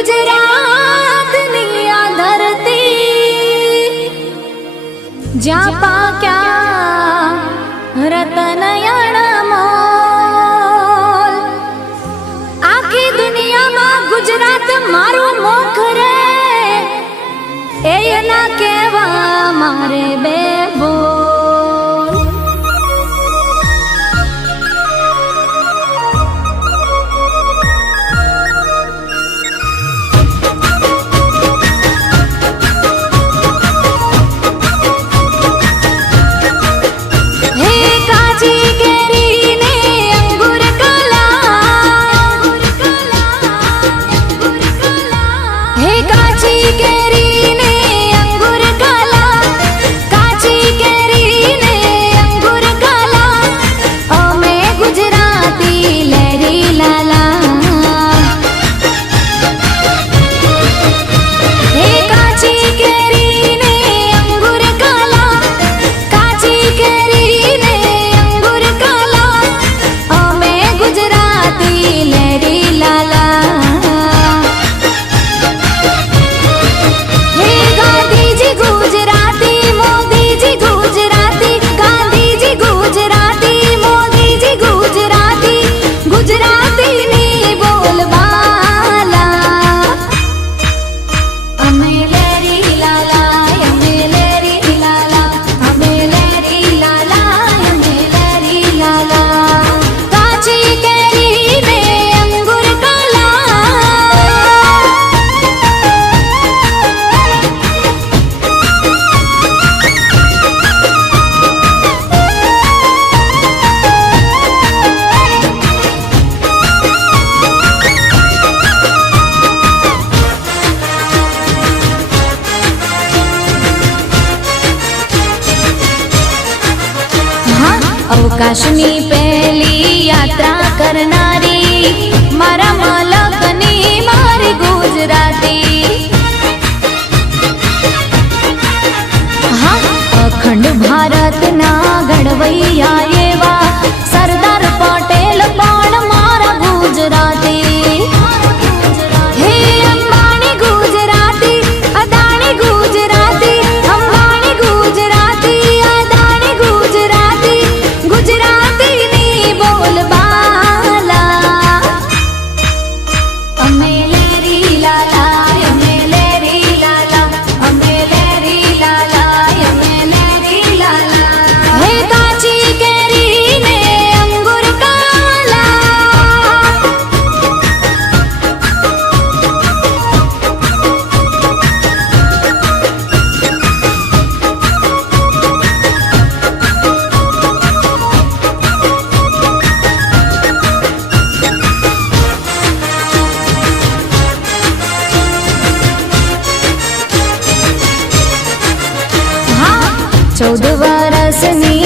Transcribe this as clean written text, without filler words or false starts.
गुजरातनी आ धरती ज्यां पाक्या रतन अणमोल। आखी दुनिया में गुजरात मारो मोखरे ए ना केवा मारे बे बोल। अवकाशनी पहली यात्रा करनारी मारा मलकनी मारी गुजराती। हाँ अखंड भारत ना घड़वैया एवा सरदार पटेल पण मारा गुजराती। हे अंबानी गुजराती, अदानी गुजराती, अंबानी गुजराती, अदानी गुजराती, गुजराती नी बोलबाला। अमे लेरी लाला, अमे लेरी लाला, अमे लेरी लाला, अमे लेरी लाला। हे काची केरी ने अंगूर काला। हाँ 14 वर्षनी